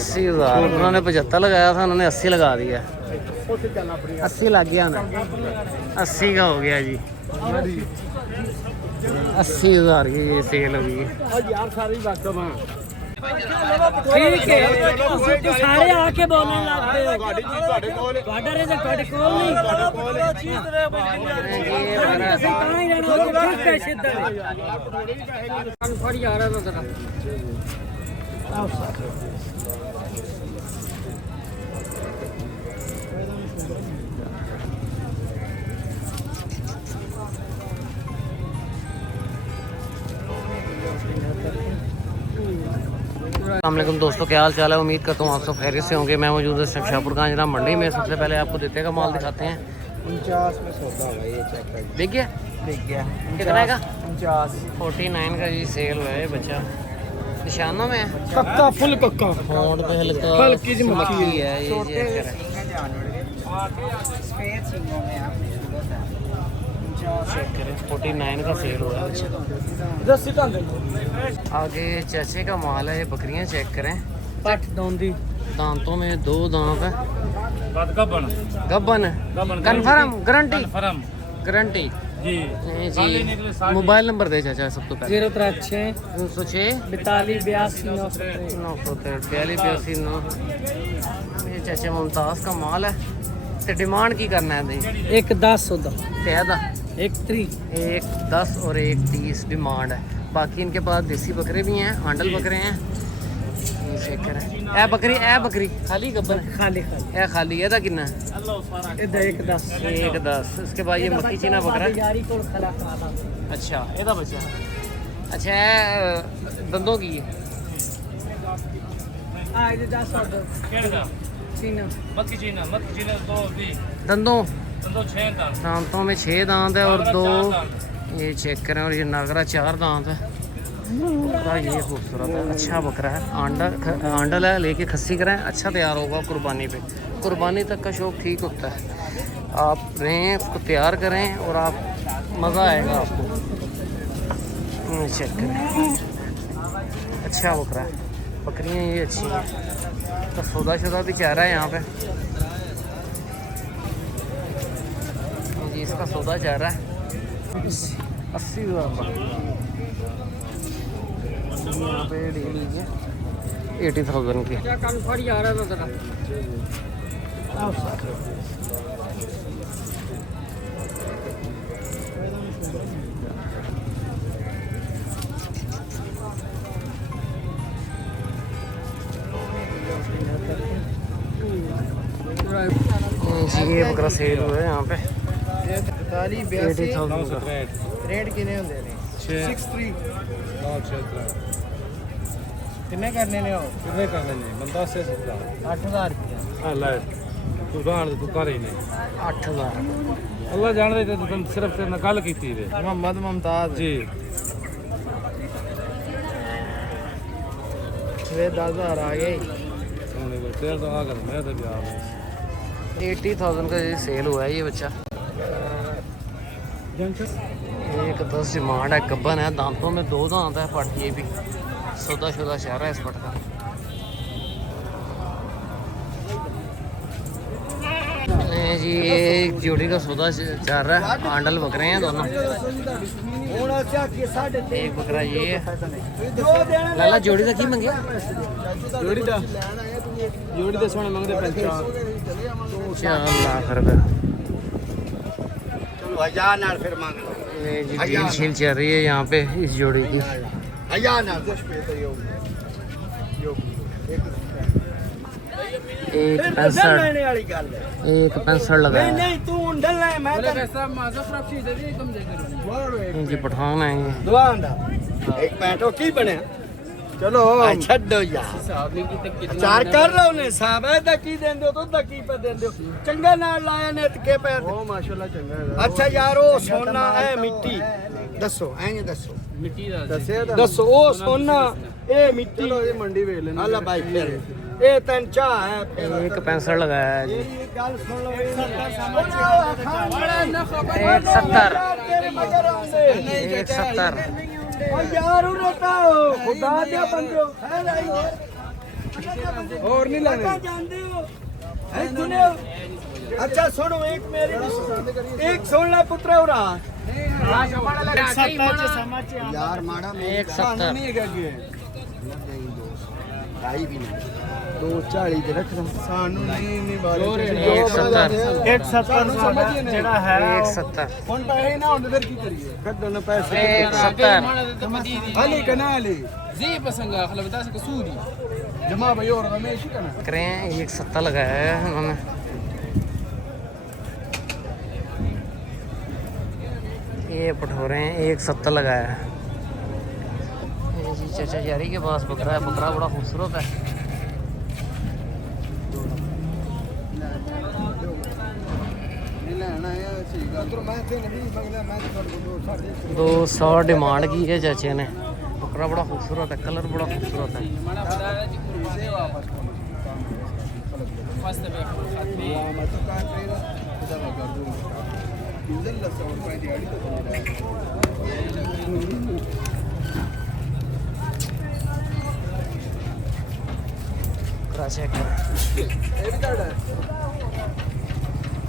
80,000। उन्होंने 75 लगाया था, उन्होंने 80 लगा दिया। 80 लग गया ना, 80 का हो गया जी। 80,000 की ये सेल हो गई। ठीक है, सारे आके बोलने लगते हो। ਤੁਹਾਡਾ ਰੇ ਤੁਹਾਡੇ ਕੋਲ ਨਹੀਂ ਚੀਜ਼ ਰੇ ਅਸੀਂ ਤਾਂ ਹੀ ਰਹਿਣਾ ਉਹ ਫਿਰ ਪੈਸੇ ਦੇ ਕੰਨ ਫੜੀ ਆ ਰਿਹਾ ਨਾ ਤੇਰਾ अस्सलामुअलैकुम दोस्तों, क्या हाल चाल है। उम्मीद करता हूँ आप सब खैरियत से होंगे। मैं मौजूद है शाहपुर कांजरा मंडी में। सबसे पहले आपको देते का माल दिखाते हैं। 49 में सौदा हुआ ये चेक कर देख गया देख गया कितना का 49 49 का जी सेल हुआ है बच्चा। निशानों में है, कक्का फुल कक्का फोन पे हल्का हल्की सी मक्खी है ये चेक करें। सफेद सिंगों में आप खूबसूरत है चेक करें 49 का सेल हुआ है बच्चा। 10 सितंबर आगे चाचे का माल है, ये बकरियां चेक करें। पट दौंदी दांतों में 2 दांत है। गब्बन गब्बन कन्फर्म गारंटी गारंटी जी जी। मोबाइल नंबर दे चाचा सब तो पहले। 036 906 42 82 983 ये चाचा मुमताज का माल है। ते डिमांड की करना है भाई? 110 होता कहदा 13 1 10 और 1 30 डिमांड है। बाकी इनके पास देसी बकरे भी हैं, आंडल बकरे हैं। ये चेक करें। ए बकरी खाली गब्बर खाली ए खाली है कितना इधर 110 1 10। उसके बाद ये मक्की चीना बकरा। यारी को खला खाला अच्छा ਇਹਦਾ बच्चा। अच्छा दंदों की है। आ इधर 10 ऑर्डर केड़ा चीना मक्खी चीना दो भी दंदों दो 6 दांत दांतों में 6 दांत है और 2 ये चेक करें। और ये नागरा 4 दांत है। बकरा ये खूबसूरत है, अच्छा बकरा है। आंडल है, लेके खस्सी कराएं, अच्छा तैयार होगा कुर्बानी पे। कुर्बानी तक का शौक ठीक होता है। आप रहें उसको तैयार करें और आप मज़ा आएगा आपको। चेक करें, अच्छा बकरा है। बकरियाँ ये अच्छी हैं। तो सौदा शुदा भी चाह रहा है यहाँ पे जी। इसका सौदा चाह रहा है 80,000 यहाँ पे डील लीजिए 80,000 की। कंन फड़ी आ रहा ना तेरा जी। ये बकरा सेल हुआ है यहाँ पे 80,000 का। रेट किने ਹੁੰਦੇ ਨੇ 63 किन्ने करने ने हो कितने करने ने बंदा से सकता 8000 रुपया अल्लाह दुकान ही नहीं 8,000 अल्लाह जान रहे थे तुम सिर्फ तेरे गल की थी वे मोहम्मद मुमताज जी वे 10000 आ गए सोने को तेरे तो आ कर मैं तो बिहार 80,000 का ये सेल हुआ है ये बच्चा। एक 10 डिमांड है। गब्बन है, दांतों में 2 दांत है। पट ये भी सौदा शुदा चाह रहा है इस पट का। जी ये एक जोड़ी का सौदा चल रहा है। आंडल बकरे हैं दोनों। एक बकरा ये है। लाला जोड़ी का की मंगे? जोड़ी दा सोने मंगदे 50 4 लाख रुपए। चलो 1000 नाल फिर मांग लो ये जी डील शील चल रही है यहाँ पे इस जोड़ी की। 1000 नाल कुछ पे तो यो 1.65 लेने वाली गल है 1.65 लगाया है। नहीं तू उंडल ले मैं पैसा माजा प्राप्ति दे दे कम दे करो जी पठान है ये। दुआन दा एक पैटो की बने चलो छड्डो यार साहब ने कितने चार कर रहे ने साहब है दा की देंदे हो तो दा की पे देंदे हो चंगा नाल लाया ने के पे ओ माशाल्लाह चंगा है अच्छा यार ओ सोना है मिट्टी दसो ऐने दसो मिट्टी दा दसो ओ सोना ए मिट्टी चलो ये मंडी वेच लेना अल्लाह भाई फिर ए तन चाह है 1.65 लगाया है जी। गल सुन लो 1.70 यार उठाओ खुदा दे बंदो और नहीं लाने सुनियो अच्छा सुनो एक मेरी एक सुन ला पुत्र हो रहा यार माड़ा 170 नहीं है ढाई भी नहीं 240 ਦੇ ਰੱਖ ਸਾਨੂੰ ਨਹੀਂ ਬਾਰੇ 170 ਜਿਹੜਾ ਹੈ 170 ਹੁਣ ਪੈਸੇ ਨਾ ਹੁੰਦੇ ਫਿਰ ਕੀ ਕਰੀਏ ਕੱਢਣ ਪੈਸੇ 170 علي كنالي زي بس خلي بداسك سوري جماعه بيور ماشي كنا करें 170 लगाया है उन्होंने। ये पठोरे हैं 170 लगाया है। ये जी चाचा यारी के पास बकरा है, बकरा बड़ा खूबसूरत है। लेना है सही गल तो मैं ते नहीं मंगना मैं तो 200 डिमांड की है चाचे ने। बकरा बड़ा खूबसूरत है, कलर बड़ा खूबसूरत है। मैं तो कहां पे खुदा मैं कर दूं इंजन लसा और पाई दिहाड़ी तो बकरा चेक कर, ये भी डाड़ा है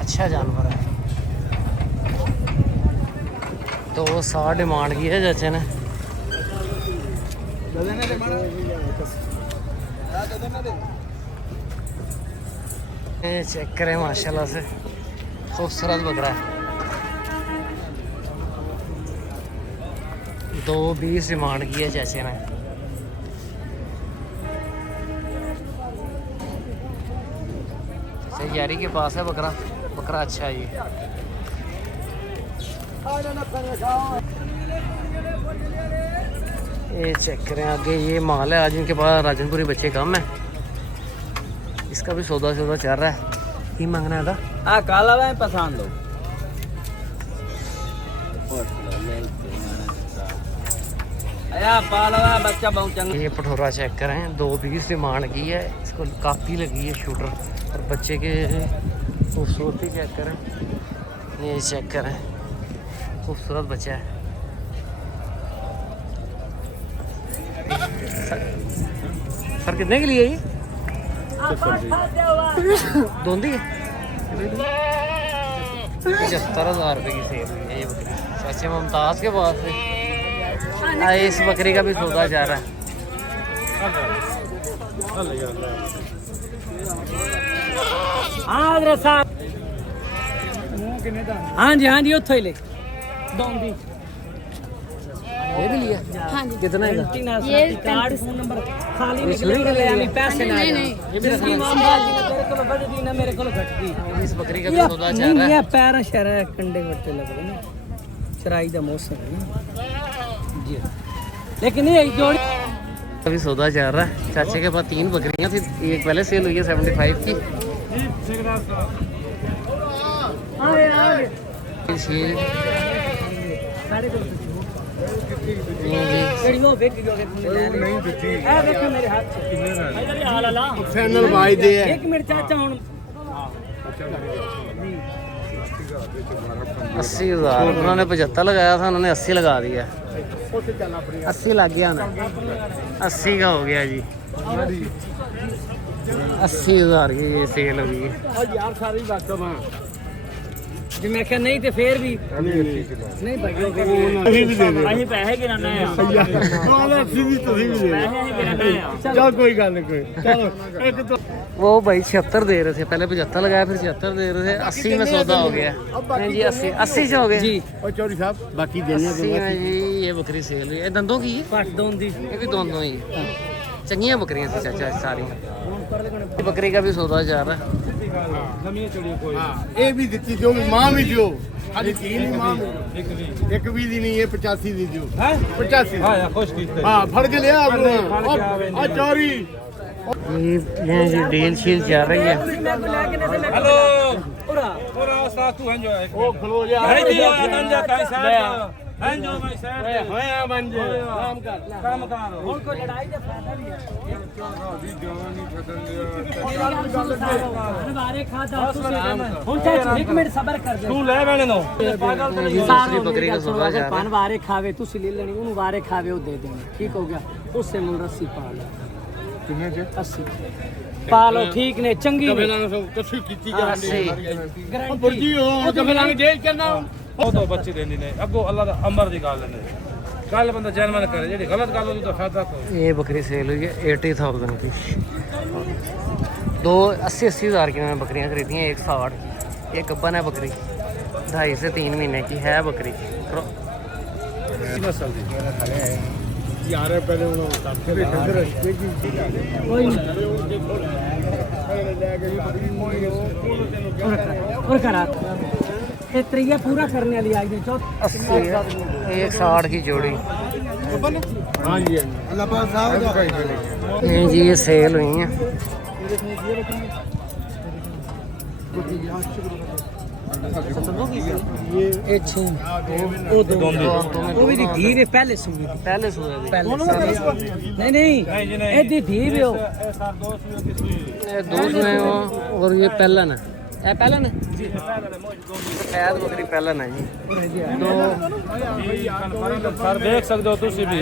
अच्छा जानवर है। 200 डिमांड की है चाचे ने। ददने रे मारा ददने रे ये चेक करें माशाल्लाह से खूबसूरत बकरा है। 220 डिमांड की है चाचे ने। यारी के पास है बकरा, बकरा अच्छा है ये। ये चेक करें आगे, ये माल है आज इनके पास राजनपुरी बच्चे कम है। इसका भी सौदा चल रहा है। ही मांगना है था हाँ काला वह पसंद लो पाला बच्चा बहुत चंगा। ये पठोरा चेक करें, 220 डिमांड की है। इसको काफ़ी लगी है शूटर। और बच्चे के खूबसूरती चेक करें, ये चेक करें खूबसूरत बच्चा है। सर कितने के लिए ये दोंदी है? 75,000 रुपये की सेल हुई है ये बकरी चाचे मुमताज़ के पास है। इस बकरी का भी सौदा जा रहा है। हाँ जी हाँ जी उत्थों ही ले दोंदी ये भी लिया? हाँ जी। कितना है? ये कार्ड फोन नंबर खाली निकले ले आमी पैसे ना नहीं, नहीं। ये भी रखी मां बाल जी तेरे को बजदी ना मेरे को घटदी इस बकरी का भी सौदा जा रहा है। ये पैर शरा कंडे वट्टे लग रहे ना चराई का मौसम है ना जी। लेकिन ये जोड़ी अभी सौदा जा रहा है। चाचे के पास 3 बकरियां थी, एक पहले सेल हुई है 75 की। झील ਜਿਹੜੀ ਉਹ ਵੇਖ ਜੋ ਨਹੀਂ ਦਿੱਤੀ ਇਹ ਵੇਖੋ ਮੇਰੇ ਹੱਥ 'ਚ ਇਧਰ ਹੀ ਹਾਲ ਲਾ फैनल भाई दे है 1 ਮਿੰਟ ਚਾਚਾ ਹੁਣ 80,000 उन्होंने 75 लगाया था, उन्होंने 80 लगा दिया। 80 लग गया ना, 80 का हो गया जी। 80,000 की ये सेल हो गई है। यार सारी बात मैं ਜੇ ਮੈਂ ਕਿਹਾ ਨਹੀਂ ਤੇ ਫੇਰ ਵੀ ਨਹੀਂ ਭਾਈ ਅਸੀਂ ਵੀ ਦੇ ਦੇ ਅਸੀਂ ਪੈਸੇ ਗਿਣਨਾ ਆ ਵਾਲਾ ਅਸੀਂ ਵੀ ਤੁਸੀਂ ਵੀ ਦੇ ਪੈਸੇ ਨਹੀਂ ਗਿਣਨਾ ਆ चल कोई गल नहीं कोई चलो एक तो वो भाई 76 दे रहे थे, पहले 75 लगाया, फिर 76 दे रहे थे। 80 में सौदा हो गया। नहीं जी 80 से हो गया जी। और चौधरी साहब बाकी देने 80 में जी ये बकरी सेल हुई है। दंदों की ਘੱਟ ਦੋਂਦੀ ये भी दोनों ही चंगियां बकरियां थी चाचा सारी। बकरी का भी सौदा जा रहा है। ये भी दिती जो मां भी जो खाली तीन ही मां एक भी दी नहीं है 85 दी जो 85 हाँ यार खुश कीते हां फड़ के ले आ चौरी ये जी डील शील जा रही है। हेलो पूरा उस्ताद तू हंजो है ओ खलो जा है जी तंजा काई साहब हंजो भाई साहब होया बन जे काम कर ਹੁਣ ਕੋਈ ਲੜਾਈ ਦਾ ਫਾਇਦਾ ਨਹੀਂ ਹੈ ਹਨਵਾਰੇ ਖਾਦਾ ਹੁਣ ਚਾਚਾ 1 ਮਿੰਟ ਸਬਰ ਕਰ ਜਾ तू ले मैंने नो पागल तो नहीं दूसरी बकरी का सौदा जा रहा ਪਾਨ ਵਾਰੇ ਖਾਵੇ ਤੁਸੀਂ ਲੈ ਲੈਣੀ ਉਹਨੂੰ ਵਾਰੇ ਖਾਵੇ ਉਹ ਦੇ ਦੇਣੀ ਠੀਕ ਹੋ ਗਿਆ ਉਸੇ ਨੂੰ ਰੱਸੀ ਪਾ ਲੈ 80 पालो ठीक ने चंगी ने ਕੱਸੀ ਕੀਤੀ 80 ਬੁਰਜੀ ਹੋਣ ਕਬੇ ਲੰਗ ਜੇ ਕਰਨਾ ਉਹ ਦੋ ਬੱਚੇ ਦੇਂਦੀ ਨੇ ਅੱਗੋਂ ਅੱਲਾ ਦਾ ਅਮਰ ਦੀ ਗੱਲ ਨੇ ਗੱਲ ਬੰਦਾ ਜਨਮਨ ਕਰੇ ਜਿਹੜੀ ਗਲਤ ਗੱਲ ਉਹਦਾ ਫਾਇਦਾ ਕੋ ये बकरी सेल हुई है 80,000 की। दो 80 हज़ार की मैंने बकरियां खरीदी हैं, एक 60 की। ये गब्बन है बकरी, 2.5 से 3 महीने की है बकरी। नस्ल दी ਯਾਰ ਪਹਿਲੇ ਉਹ ਕਰਦੇ ਡੰਗਰ और करा ये त्रिया पूरा करने वाली आज ने चौथ 80 एक 60 की जोड़ी। ਹਾਂ ਜੀ ਅੱਲਾਹ ਪਾਕ ਸਾਹਿਬ ये जी ये सेल हुई हैं। ये छे वो दो वो भी धी वे पहले सुनी थी पहले सुने थे। नहीं नहीं ये दी धी वे हो ये दो सुने हो और ये पहलन है। ये पहलन है सफेद बकरी पहलन है जी। दो सर देख सकते हो तुसी भी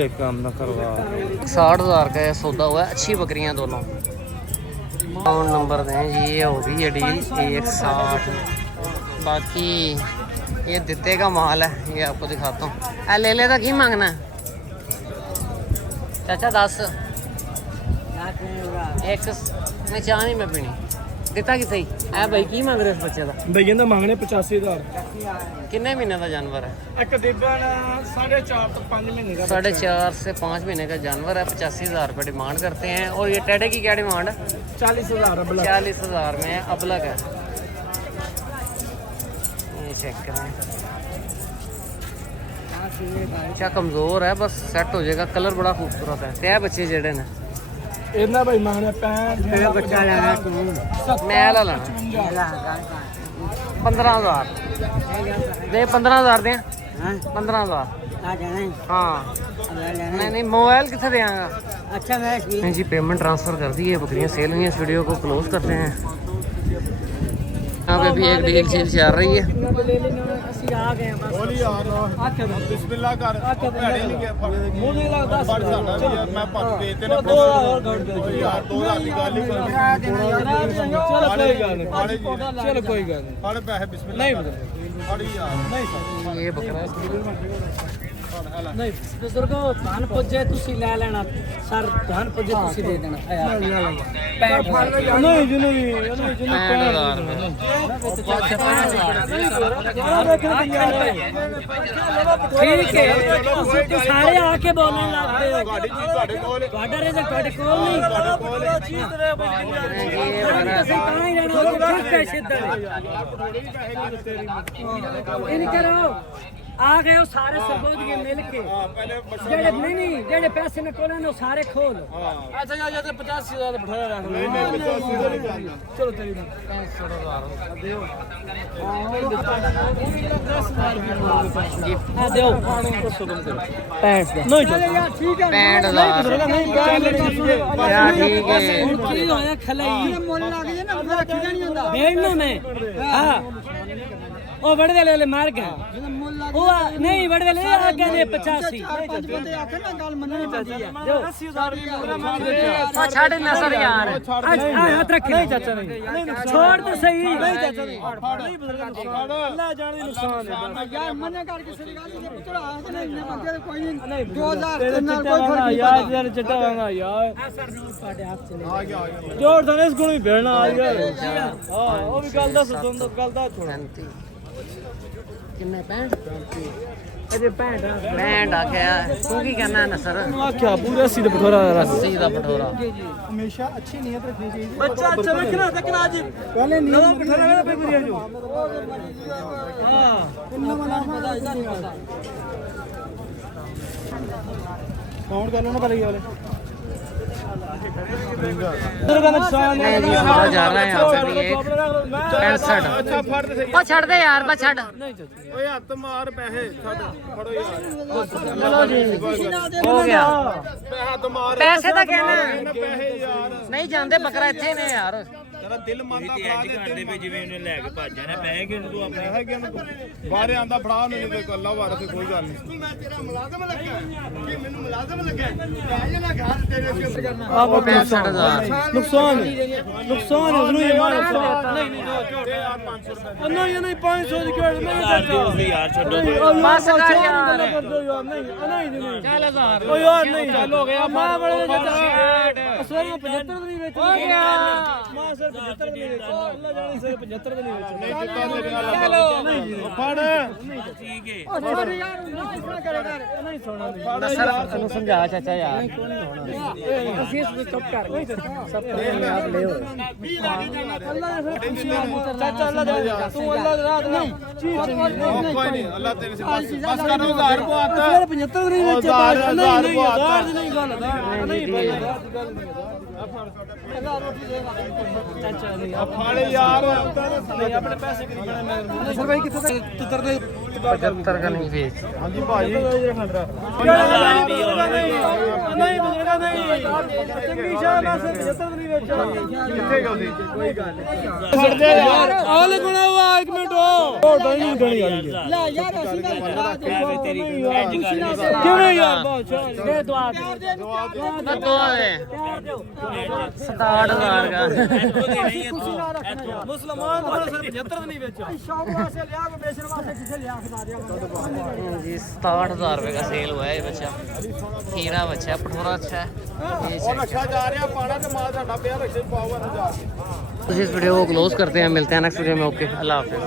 एक काम न करवा 60,000 का ये सौदा हुआ है। अच्छी बकरियां दोनों। अकाउंट नंबर दें जी, ये होगी ये डील 160। बाकी ये दित्ते का माल है, ये आपको दिखाता हूँ। ले ले की मांगना है चाचा 10 एक मैं चाह नहीं मैं पीनी दिता कि सही है भाई। की मांग रहे इस बच्चे का? ਭਈਆਂ ਦਾ ਮੰਗਣੇ 85000 किन्ने महीने का जानवर है? ਇੱਕ ਦੇਬਨ 4.5 ਤੋਂ 5 ਮਹੀਨੇ ਦਾ 4.5 से 5 महीने का जानवर है। 85,000 रुपये डिमांड करते हैं। और ये टेडे की क्या डिमांड है? 40000 अबला 40,000 में अबलग है। ये चेक करें, अच्छा कमज़ोर है, बस सेट हो जाएगा। कलर बड़ा खूबसूरत है। तय बच्चे जेडे ने ਇਹਨਾਂ ਭਾਈ ਮੰਗਣੇ 65 ਬੱਚਾ ਲੈਣਾ मैं ला लेना 15,000 दे 15,000 दें 15,000 हाँ। नहीं मोबाइल कितने देंगे? अच्छा मैं नहीं जी पेमेंट ट्रांसफ़र कर दी है। बकरियाँ सेल हुई हैं। इस वीडियो को क्लोज करते हैं। यहाँ पे भी एक डील चीज चल रही है। ਅਸੀਂ ਆ ਗਏ ਬਸ ਬੋਲੀ ਯਾਰ ਬਿਸਮਿਲ੍ਲਾ ਕਰ ਭੈੜੇ ਨਹੀਂ ਗਿਆ ਮੂੰਹ ਨਹੀਂ ਲੱਗਦਾ ਫੜ ਸਾਡਾ ਵੀ ਯਾਰ ਮੈਂ ਪੱਟ ਦੇ ਤੇ ਨਾ 2000 ਦੀ ਗੱਲ ਹੀ ਕਰ ਚਲ ਕੋਈ ਗੱਲ ਨਹੀਂ ਫੜ ਪੈਸੇ ਬਿਸਮਿਲ੍ਲਾ ਨਹੀਂ ਫੜ ਯਾਰ ਨਹੀਂ ਸਰ ये बकरा ਨਹੀਂ ਬਜ਼ੁਰਗੋ ਧਨ ਪੁੱਜੇ ਤੁਸੀਂ ਲੈ ਲੈਣਾ ਸਰ ਧਨ ਪੁੱਜੇ ਤੁਸੀਂ ਦੇ ਦੇਣਾ ਨਹੀਂ ਜੀ ਨਹੀਂ 65,000 ਠੀਕ ਹੈ ਤੁਸੀਂ ਸਾਰੇ ਆ ਕੇ ਬੋਲਣ ਲੱਗਦੇ ਹੋ ਤੁਹਾਡੀ ਚੀਜ਼ ਤੁਹਾਡੇ ਕੋਲ ਤੁਹਾਡਾ ਰੇਜ਼ਕ ਤੁਹਾਡੇ ਕੋਲ ਨਹੀਂ ਅਸੀਂ ਤਾਂ ਹੀ ਰਹਿਣਾ ਕਿਸ ਪੈਸੇ ਦੇ ਇਹ ਨਹੀਂ ਕਰੋ आ गए हो सारे सरबोधिए मिल के जेड़े नहीं जेड़े पैसे ने कोले ने सारे खोल अच्छा जा जा 85,000 बिठा रख नहीं चलो तेरी 500,000 दियो हां दियो 65 नहीं चल यार ठीक है 65,000 यार ठीक है। की होया खलाई मोल लग जे ना रखी नहीं होंदा भेड़ना में हां ओ बड़े ले मार गए ओ नहीं बड़े ले आगे दे 85 5 बंदे आखे ना गल मननी चाची है जो 80,000 छाड़ ना सर यार हाथ रख नहीं चाचा नहीं छोड़ तो सही नहीं चाचा नहीं बदल नुकसान अल्लाह जाने दी नुकसान है यार मने कर के सही गल ये पुत्र आ नहीं मंगे कोई नहीं 2000 के नाल कोई फर्क नहीं यार चिट्टा वांगा यार सर ਤੁਹਾਡੇ ਹੱਥ ਚਲੇ आ गया जोर धने इस कोल भी भेड़ना आ गया हां ओ भी गल दा सुन गल दा छोड़ किन्ने 65 अजे 65 65 आ गया। तू की कहना है ना सर? ਆਖਿਆ ਪੂਰਾ 80 ਦਾ ਬਠੋਰਾ ਰਸ 80 ਦਾ पठोरा। ਹਮੇਸ਼ਾ ਅੱਛੀ ਨੀਅਤ ਰੱਖਣੀ ਚਾਹੀਦੀ बच्चा चमकना तकना आज ਪਹਿਲੇ ਨੀਅਤ नवा बिठा रहा पे गुरिया जो हां ਕਾउंट कर लो ना पहले ये वाले नहीं जी पूरा जा रहा है यहाँ पे भी एक 65। ਅੱਛਾ ਫੜ ਤੇ ਸਹੀ ओ छड़ दे यार बस छड़। ਓਏ ਹੱਥ ਮਾਰ ਪੈਸੇ ਛੱਡ ਫੜੋ ਯਾਰ हो गया ਪੈਸਾ ਹੱਥ ਮਾਰ पैसे तो कहना ਪੈਸੇ ਯਾਰ नहीं जानते बकरा इतने ने यार। ਤੇਰਾ ਦਿਲ ਮੰਨਦਾ ਫੜਾ ਦੇ ਕਰਦੇ ਪਏ ਜਿਵੇਂ ਉਹਨੇ ਲੈ ਕੇ ਭੱਜ ਜਾਣਾ ਪੈਸੇ ਕਿ ਤੂੰ ਆਪਣੇ ਹੈਗੇ ਬਾਹਰ ਆਂਦਾ ਫੜਾ ਨੂੰ ਨਹੀਂ ਕੋਈ ਅੱਲਾ ਵਾਰ ਤੇ ਕੋਈ ਗੱਲ ਨਹੀਂ ਮੈਂ ਤੇਰਾ ਮੁਲਾਜ਼ਮ ਲੱਗਾ ਕਿ ਮੈਨੂੰ ਮੁਲਾਜ਼ਮ ਲੱਗਾ ਲੈ ਜਾਣਾ ਘਰ ਤੇਰੇ ਸਿਰ ਕਰਨਾ ਉਹ 65000 ਨੁਕਸਾਨ ਉਹਨੂੰ ਇਹ ਮਾਰ ਨਹੀਂ ਨਹੀਂ ਨਹੀਂ 500 ਦੀ ਕਿਹੜਾ ਨਹੀਂ ਯਾਰ ਛੱਡੋ ਬਸ ਕਰ ਯਾਰ ਨਹੀਂ ਚੱਲ 1000 ਓ ਯਾਰ ਨਹੀਂ ਚੱਲ ਹੋ ਗਿਆ ਮਾਂ ਬੜੇ ਅਸਰ ਨੂੰ 75 ਦੀ ਵਿੱਚ ਹੋ ਗਿਆ ਮਾਂ ਸਰ 75 ਦੀ ਵਿੱਚ ਅੱਲਾ ਜਾਣੇ ਸਰ 75 ਦੀ ਵਿੱਚ ਨਹੀਂ ਦਿੱਤਾ ਤੇਰੇ ਨਾਲ ਫੜ ਠੀਕ ਹੈ ਓ ਯਾਰ ਨਹੀਂ ਸੁਣਾ ਕਰ ਨਹੀਂ ਸੁਣਾ ਨਸਰ ਨੂੰ ਸਮਝਾ ਚਾਚਾ ਯਾਰ ਅਸੀਂ ਇਸ ਨੂੰ ਚੁੱਪ ਕਰ ਗਏ ਸਭ ਆਪ ਲੈ ਹੋਏ ਅੱਲਾ ਨੇ ਫਿਰ ਖੁਸ਼ੀ ਨਾਲ ਚਾਚਾ ਅੱਲਾ ਦੇ ਤੂੰ ਅੱਲਾ ਦੇ ਰਾਤ ਨਹੀਂ ਚੀਜ਼ ਕੋਈ ਨਹੀਂ ਅੱਲਾ ਤੇਰੇ ਸੇ ਬਸ ਕਰ 1000 ਰੁਪਏ ਆਤਾ ਫਿਰ 75 ਦੀ ਵਿੱਚ ਹਜ਼ਾਰ ਨਹੀਂ ਰੁਪਏ ਹਜ਼ਾਰ ਦੀ ਨਹੀਂ ਗੱਲ ਨਹੀਂ ਚਾਚਾ ਨਹੀਂ ਫਾੜੇ ਯਾਰ ਨਹੀਂ ਆਪਣੇ ਪੈਸੇ ਕਿੰਨੇ ਬਣੇ ਮੈਂ ਸਰ ਭਾਈ ਕਿੱਥੇ ਤੱਕ ਦੇ 75 का नहीं ਵੇਚ ਹਾਂਜੀ ਭਾਜੀ ਨਹੀਂ ਬਜ਼ੁਰਗਾ ਨਹੀਂ ਚੰਗੀ ਸ਼ਾਹ ਬਸ 75 ਦੀ ਵਿੱਚ ਕਿੱਥੇ ਗਏ ਸੀ ਕੋਈ ਗੱਲ ਨਹੀਂ ਛੱਡ ਦੇ ਯਾਰ ਆ ਲੱਗਣਾ ਵਾ 1 ਮਿੰਟ ਉਹ ਨਹੀਂ ਗਣੀ ਵਾਲੀ ਲੈ ਯਾਰ ਅਸੀਂ ਤੇਰੀ ਐਂਜ ਕਰ ਕਿਵੇਂ ਯਾਰ ਬਾਦਸ਼ਾਹ ਦੇ ਦੁਆ दुआ दे 67000 का ਮੁਸਲਮਾਨ ਦਾ ਸਿਰ 75 ਨਹੀਂ ਵਿੱਚ ਸ਼ੌਕ ਵਾਸਤੇ ਲਿਆ ਬੇਸ਼ਰ ਵਾਸਤੇ ਕਿਸੇ ਲਿਆ ਖਦਾ ਦਿਆ जी 67000 रुपए का सेल हुआ है ये बच्चा हीरा बच्चा पठोरा अच्छा है ये ਉਹ ਰਖਿਆ ਜਾ ਰਿਹਾ ਪਾਣਾ ਤੇ ਮਾਲ ਸਾਡਾ ਪਿਆ ਰਖੇ ਪਾਓ ਨਾ ਜਾ ਕੇ इस वीडियो को क्लोज करते हैं मिलते हैं नेक्स्ट वीडियो में ओके अल्लाह हाफिज़